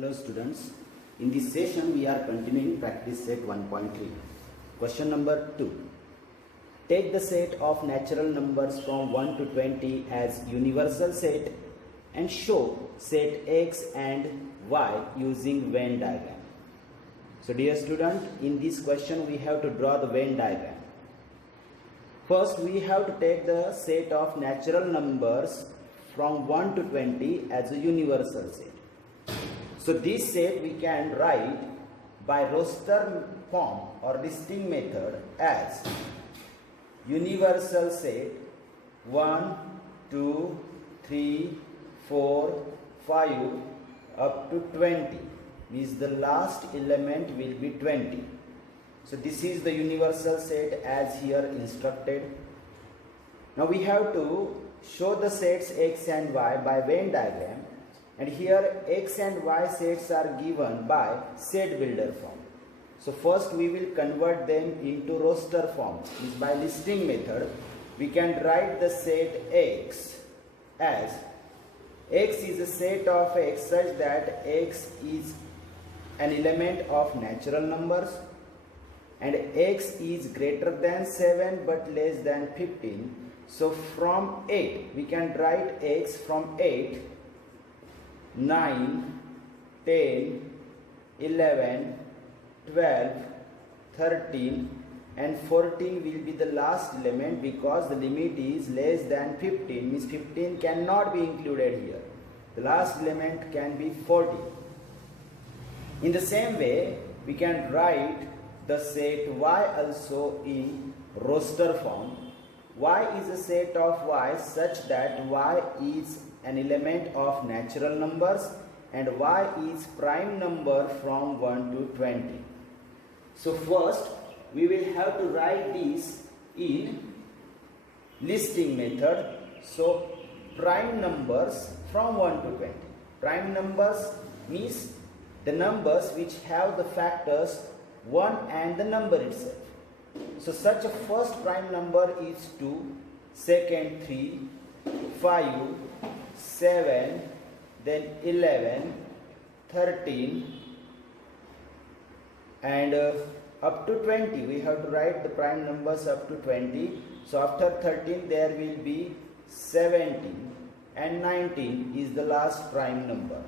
Hello students, in this session we are continuing practice set 1.3. Question number 2. Take the set of natural numbers from 1 to 20 as universal set and show set x and y using Venn diagram. So dear student, in this question we have to draw the Venn diagram. First we have to take the set of natural numbers from 1 to 20 as a universal set. So this set we can write by roster form or listing method as universal set 1, 2, 3, 4, 5 up to 20, means the last element will be 20. So this is the universal set as here instructed. Now we have to show the sets x and y by Venn diagram, and here x and y sets are given by set builder form. So first we will convert them into roster form. Means by listing method we can write the set x as x is a set of x such that x is an element of natural numbers and x is greater than 7 but less than 15. So from 8 we can write x from 8, 9, 10, 11, 12, 13 and 14 will be the last element because the limit is less than 15, means 15 cannot be included here. The last element can be 14. In the same way we can write the set y also in roster form. Y is a set of y such that y is an element of natural numbers and y is prime number from 1 to 20. So first we will have to write this in listing method. So prime numbers from 1 to 20. Prime numbers means the numbers which have the factors 1 and the number itself. So such a first prime number is 2, second 3, 5, 7, then 11, 13 and up to 20. We have to write the prime numbers up to 20. So after 13 there will be 17 and 19 is the last prime number.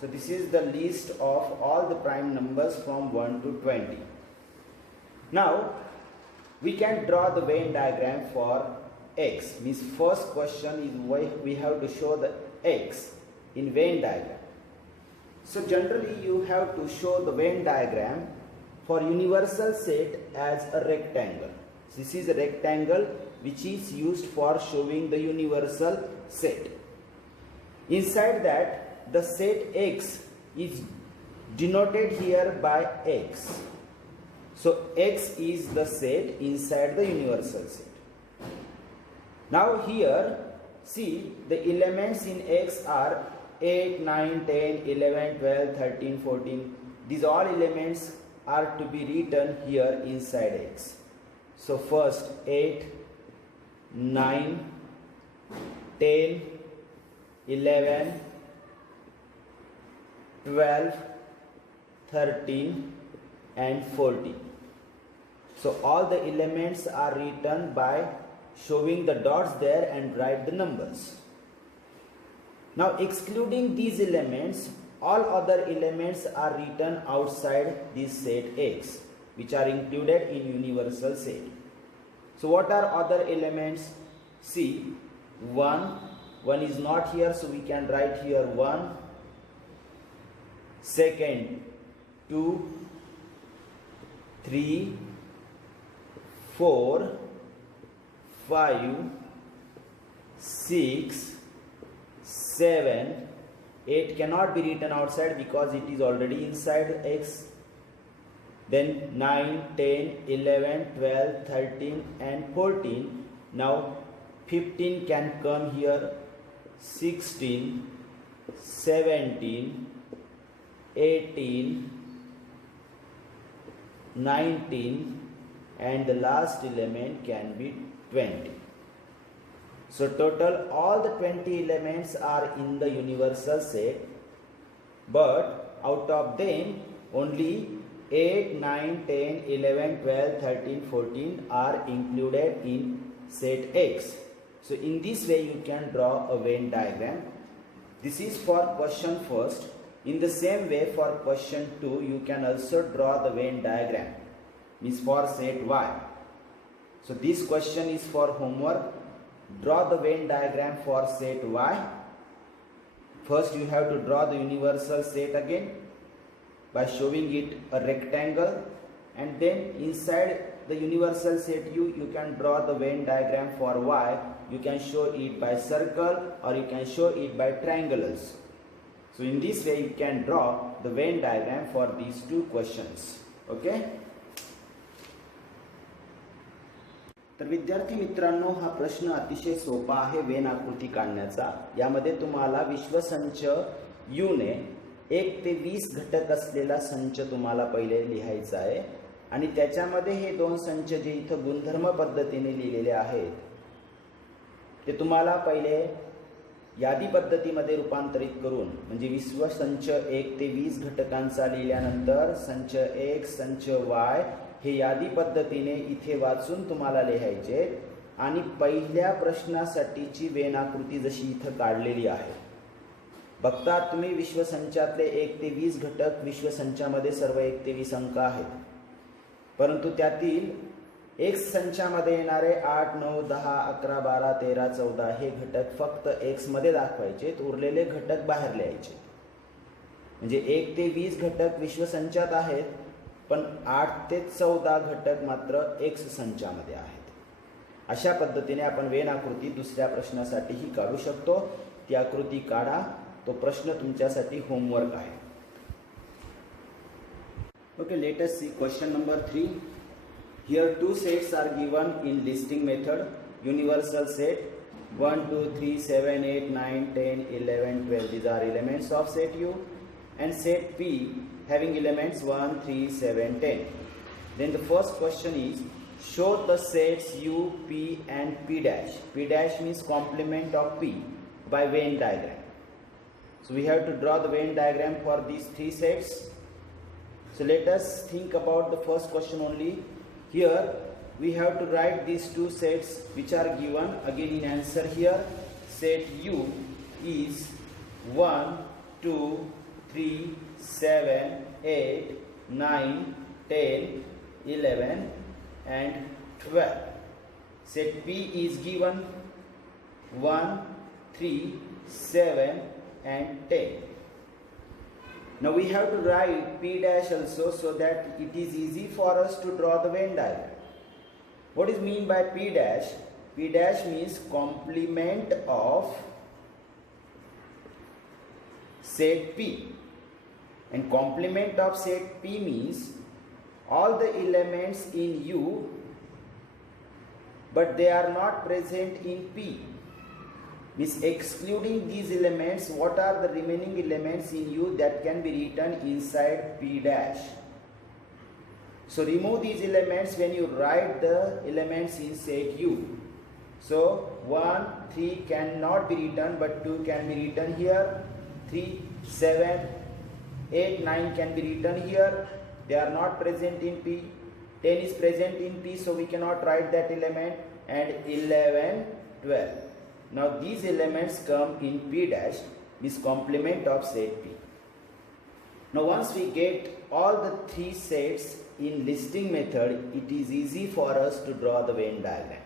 So this is the list of all the prime numbers from 1 to 20. Now we can draw the Venn diagram for x. Means first question is why we have to show the x in Venn diagram. So generally you have to show the Venn diagram for universal set as a rectangle. This is a rectangle which is used for showing the universal set. Inside that the set x is denoted here by x. So x is the set inside the universal set. Now here see the elements in x are 8, 9, 10, 11, 12, 13, 14. These all elements are to be written here inside x. So first 8, 9, 10, 11, 12, 13 and 14. So all the elements are written by showing the dots there and write the numbers. Now excluding these elements, all other elements are written outside this set x, which are included in universal set. So what are other elements? See, 1 is not here, so we can write here 1. Second 2, 3, 4, 5, 6, 7, 8 cannot be written outside because it is already inside x. Then 9, 10, 11, 12, 13 and 14. Now 15 can come here, 16, 17, 18, 19 and the last element can be 20. So total all the 20 elements are in the universal set, but out of them only 8, 9, 10, 11, 12, 13, 14 are included in set X. So in this way you can draw a Venn diagram. This is for question first. In the same way for question 2 you can also draw the Venn diagram, means for set Y. So this question is for homework. Draw the Venn diagram for set Y. First you have to draw the universal set again by showing it a rectangle, and then inside the universal set you can draw the Venn diagram for Y. You can show it by circle or you can show it by triangles. So in this way you can draw the Venn diagram for these two questions. Okay. तर विद्यार्थी मित्रांनो, हा प्रश्न अतिशय सोपा आहे when आकृती काढण्याचा. यामध्ये तुम्हाला विश्वसंच U ने 1 ते 20 घटक असलेला संच तुम्हाला पहिले लिहायचा आहे आणि त्याच्यामध्ये हे दोन संच जे इथं गुणधर्म पद्धतीने लिहिलेले आहेत ते तुम्हाला पहिले यादी पद्धतीमध्ये रूपांतरित करून, म्हणजे विश्वसंच 1 ते 20 घटकांचा लिहिल्यानंतर संच X संच Y हे यादी पद्धतीने इथे वाचून तुम्हाला लिहायचे आणि पहिल्या प्रश्नासाठीची वेन आकृती जशी इथं काढलेली आहे. बघता तुम्ही विश्वसंचातले 1 ते 20 घटक विश्वसंचामध्ये सर्व 1 ते 20 अंक आहेत, परंतु त्यातील X संचामध्ये येणारे 8, 9, 10, 11, 12, 13, 14 हे घटक फक्त X मध्ये दाखवायचे, उरलेले घटक बाहेर लिहायचे. म्हणजे 1 ते 20 घटक विश्वसंचात आहेत, पण 8 ते 14 घटक मात्र X संचामध्ये आहेत. अशा पद्धतीने आपण वेन आकृती दुसऱ्या प्रश्नासाठीही काढू शकतो. ती आकृती काढा. तो प्रश्न तुमच्यासाठी होमवर्क आहे. Okay, let us see question number 3. Here two sets are given in listing method. Universal set 1, 2, 3, 7, 8, 9, 10, 11, 12. These are elements of set U, and set P having elements 1, 3, 7, 10. Then the first question is, show the sets U, P and P dash. P dash means complement of P by Venn diagram. So we have to draw the Venn diagram for these three sets. So let us think about the first question only. Here we have to write these two sets which are given again in answer here. Set U is 1, 2, 3, 7, 8, 9, 10, 11 and 12. Set P is given 1, 3, 7 and 10. Now we have to write P dash also so that it is easy for us to draw the Venn diagram. What is mean by P dash? P dash means complement of set P, and complement of set P means all the elements in U but they are not present in P. Means excluding these elements, what are the remaining elements in U that can be written inside P dash? So remove these elements when you write the elements in set U. So 1, 3 cannot be written, but 2 can be written here. 3, 7, 8, 9 can be written here. They are not present in P. 10 is present in P, so we cannot write that element. And 11, 12. Now these elements come in P dash, this complement of set P. Now once we get all the three sets in listing method, it is easy for us to draw the Venn diagram.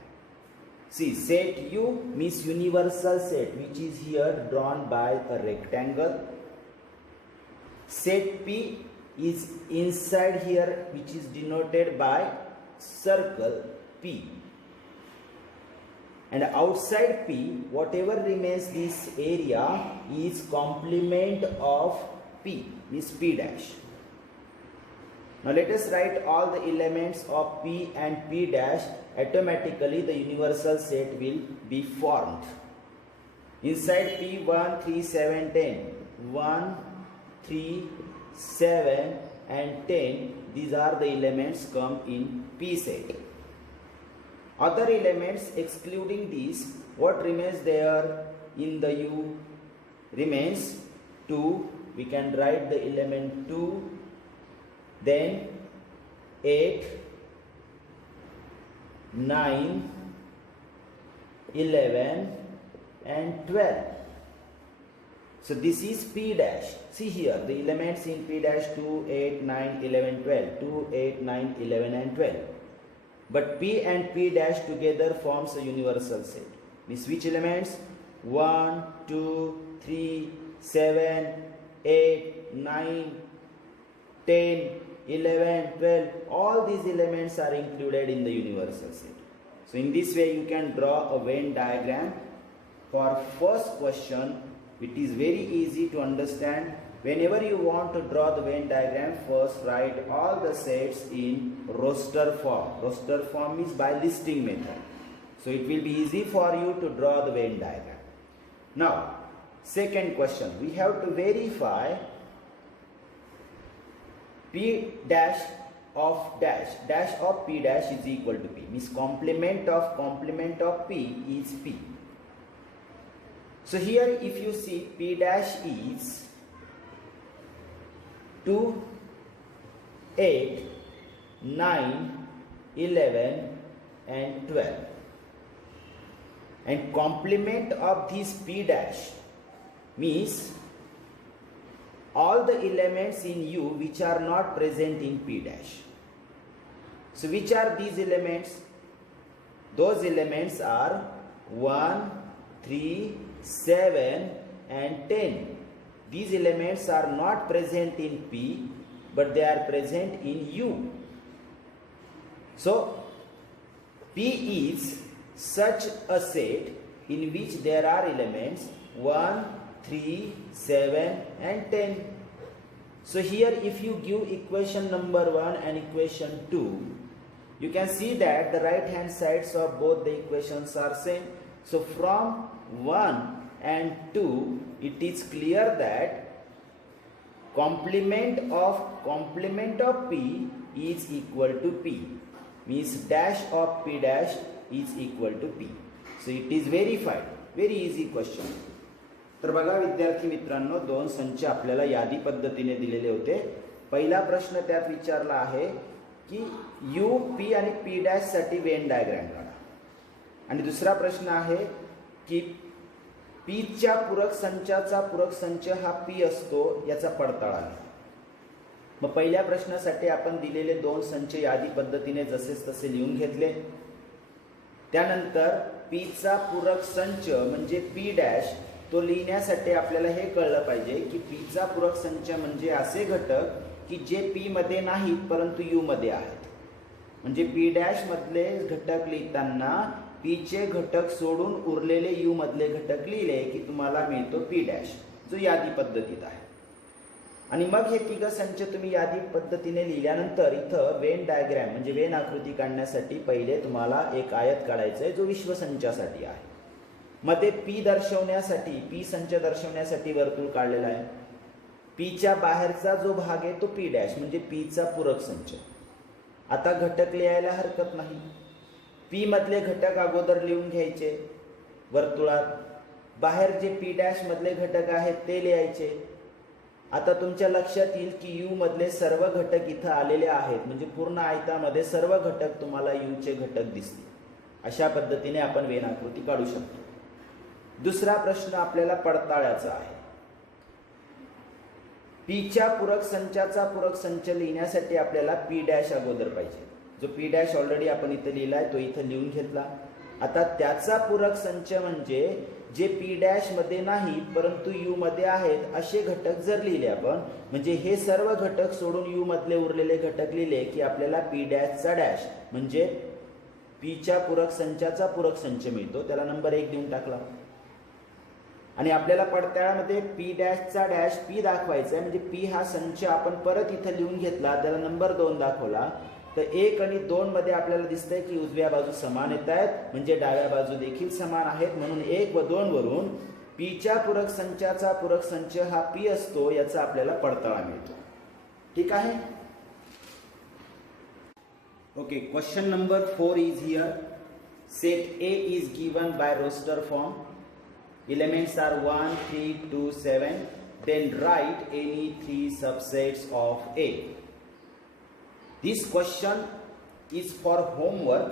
See, set U means universal set, which is here drawn by a rectangle. Set P is inside here, which is denoted by circle P. And outside P, whatever remains this area is complement of P, means P dash. Now let us write all the elements of P and P dash. Automatically the universal set will be formed. Inside P, 1, 3, 7, 10. 1, 3, 7 and 10. These are the elements come in P set. Other elements excluding these, what remains there in the U? Remains 2, we can write the element 2, then 8, 9, 11 and 12. So this is P dash. See here the elements in P dash 2, 8, 9, 11, 12. 2, 8, 9, 11 and 12. But P and P dash together forms a universal set. Means which elements? 1, 2, 3, 7, 8, 9, 10, 11, 12. All these elements are included in the universal set. So in this way you can draw a Venn diagram. For first question, it is very easy to understand. Whenever you want to draw the Venn diagram, first write all the sets in roster form. Roster form is by listing method. So it will be easy for you to draw the Venn diagram. Now, second question, we have to verify P dash of P dash is equal to P. Means complement of P is P. So here if you see P dash is 2, 8, 9, 11 and 12. And complement of this P dash means all the elements in U which are not present in P dash. So which are these elements? Those elements are 1, 3, 7 and 10. These elements are not present in P, but they are present in U. So P is such a set in which there are elements 1, 3, 7 and 10. So here if you give equation number 1 and equation 2, you can see that the right hand sides of both the equations are same. So from 1 and 2, it is clear that complement of P is equal to P. Means dash of P dash is equal to P. So it is verified. Very easy question. तर बघा विद्यार्थी मित्रांनो, दोन संच आपल्याला यादी पद्धतीने दिलेले होते. पहिला प्रश्न त्यात विचारला आहे की यू पी आणि पी डॅश साठी वेन डायग्राम काढा. आणि दुसरा प्रश्न आहे की पी च्या पूरक संचाचा पूरक संच हा पी असतो याचा पडताळा आहे. मग पहिल्या प्रश्नासाठी आपण दिलेले दोन संच यादी पद्धतीने जसेच तसे लिहून घेतले. त्यानंतर पी चा पूरक संच म्हणजे पी डॅश तो लिहिण्यासाठी आपल्याला हे कळलं पाहिजे की पी चा पूरक संच म्हणजे असे घटक की जे पी मध्ये नाहीत परंतु यू मध्ये आहेत. म्हणजे पी डॅश मधले घटक लिहिताना पी चे घटक सोडून उरलेले यू मधले घटक लिहिले की तुम्हाला मिळतो पी डॅश, जो यादी पद्धतीत आहे. आणि मग हे तिघ संच तुम्ही यादी पद्धतीने लिहिल्यानंतर इथं वेन डायग्राम म्हणजे वेन आकृती काढण्यासाठी पहिले तुम्हाला एक आयत काढायचा आहे जो विश्वसंचासाठी आहे. मध्ये पी दर्शवण्यासाठी पी संच दर्शवण्यासाठी वर्तुळ काढलेला आहे. पी च्या बाहेरचा जो भाग आहे तो पी डॅश म्हणजे पी चा पूरक संच. आता घटक लिहायला हरकत नाही. पी मधले घटक अगोदर लिहून घ्यायचे वर्तुळात. बाहेर जे पी डॅश मधले घटक आहेत ते लिहायचे. आता तुमच्या लक्षात येईल की यू मधले सर्व घटक इथं आलेले आहेत. म्हणजे पूर्ण आयतामध्ये सर्व घटक तुम्हाला यू चे घटक दिसतील. अशा पद्धतीने आपण वेन आकृती काढू शकतो. दुसरा प्रश्न आपल्याला पडताळायचा आहे. पी च्या पूरक संचाचा पूरक संच लिहिण्यासाठी आपल्याला पी डॅश अगोदर पाहिजे. जो पी डॅश ऑलरेडी आपण इथे लिहिलाय तो इथे लिहून घेतला. आता त्याचा पूरक संच म्हणजे जे पी डॅश मध्ये नाही परंतु यू मध्ये आहेत असे घटक जर लिहिले आपण, म्हणजे हे सर्व घटक सोडून यू मधले उरलेले घटक लिहिले की आपल्याला पी डॅशचा डॅश म्हणजे पी च्या पूरक संचाचा पूरक संच मिळतो. त्याला नंबर 1 देऊन टाकला. आणि आपल्याला पडताळामध्ये पी डॅशचा डॅश पी दाखवायचा आहे. म्हणजे पी हा संच आपण परत इथे लिहून घेतला, त्याला नंबर 2 दाखवला. तर 1 आणि 2 मध्ये आपल्याला दिसतंय की उजव्या बाजू समान येत आहेत म्हणजे डाव्या बाजू देखील समान आहेत. म्हणून 1 व 2 वरून पी च्या पूरक संचाचा पूरक संच हा पी असतो याचा आपल्याला पडताळा मिळतो. ठीक आहे. Okay, question number 4 is here. Set A is given by roster form. Elements are 1, 3, 2, 7 then write any 3 subsets of A. This question is for homework.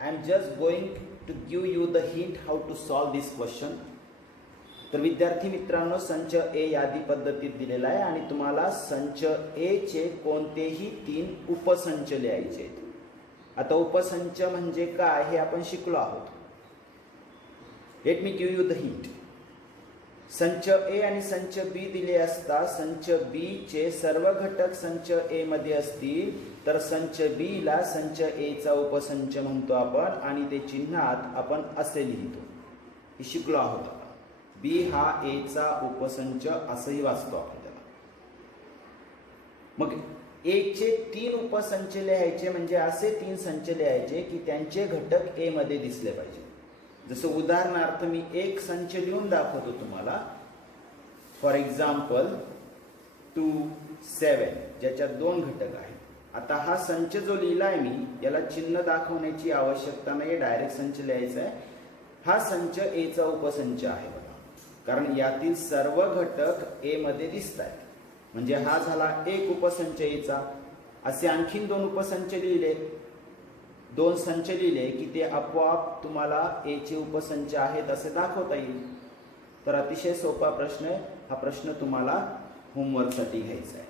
I am just going to give you the hint how to solve this question. तर विद्यार्थी मित्रांनो, संच ए यादी पद्धतीत दिलेला आहे आणि तुम्हाला संच ए चे कोणतेही 3 उपसंच लिहायचे आहेत. आता उपसंच म्हणजे काय हे आपण शिकलो आहोत. Let me give you the hint. संच ए आणि संच बी दिले असता संच बी चे सर्व घटक संच ए मध्ये असतील तर संच बी ला संच ए चा उपसंच म्हणतो आपण आणि ते चिन्हात आपण असे लिहितो. हे शिकलो आहोत. बी हा ए चा उपसंच असंही वाचतो आपण त्याला. मग ए चे 3 उपसंच लिहायचे म्हणजे असे 3 संच लिहायचे की त्यांचे घटक ए मध्ये दिसले पाहिजे. जसं उदाहरणार्थ मी एक संच लिहून दाखवतो तुम्हाला. फॉर एक्झाम्पल 2 7 ज्याच्यात 2 घटक आहेत. आता हा संच जो लिहिलाय मी याला चिन्ह दाखवण्याची आवश्यकता नाही, डायरेक्ट संच लिहायचा आहे. हा संच ए चा उपसंच आहे बघा, कारण यातील सर्व घटक ए मध्ये दिसत आहेत. म्हणजे हा झाला एक उपसंच ए चा. असे आणखीन 2 उपसंच लिहिले, 2 संच लिहिले की ते आपोआप तुम्हाला ए चे उपसंच आहेत असे दाखवता येईल. तर अतिशय सोपा प्रश्न आहे हा. प्रश्न तुम्हाला होमवर्कसाठी घ्यायचा आहे.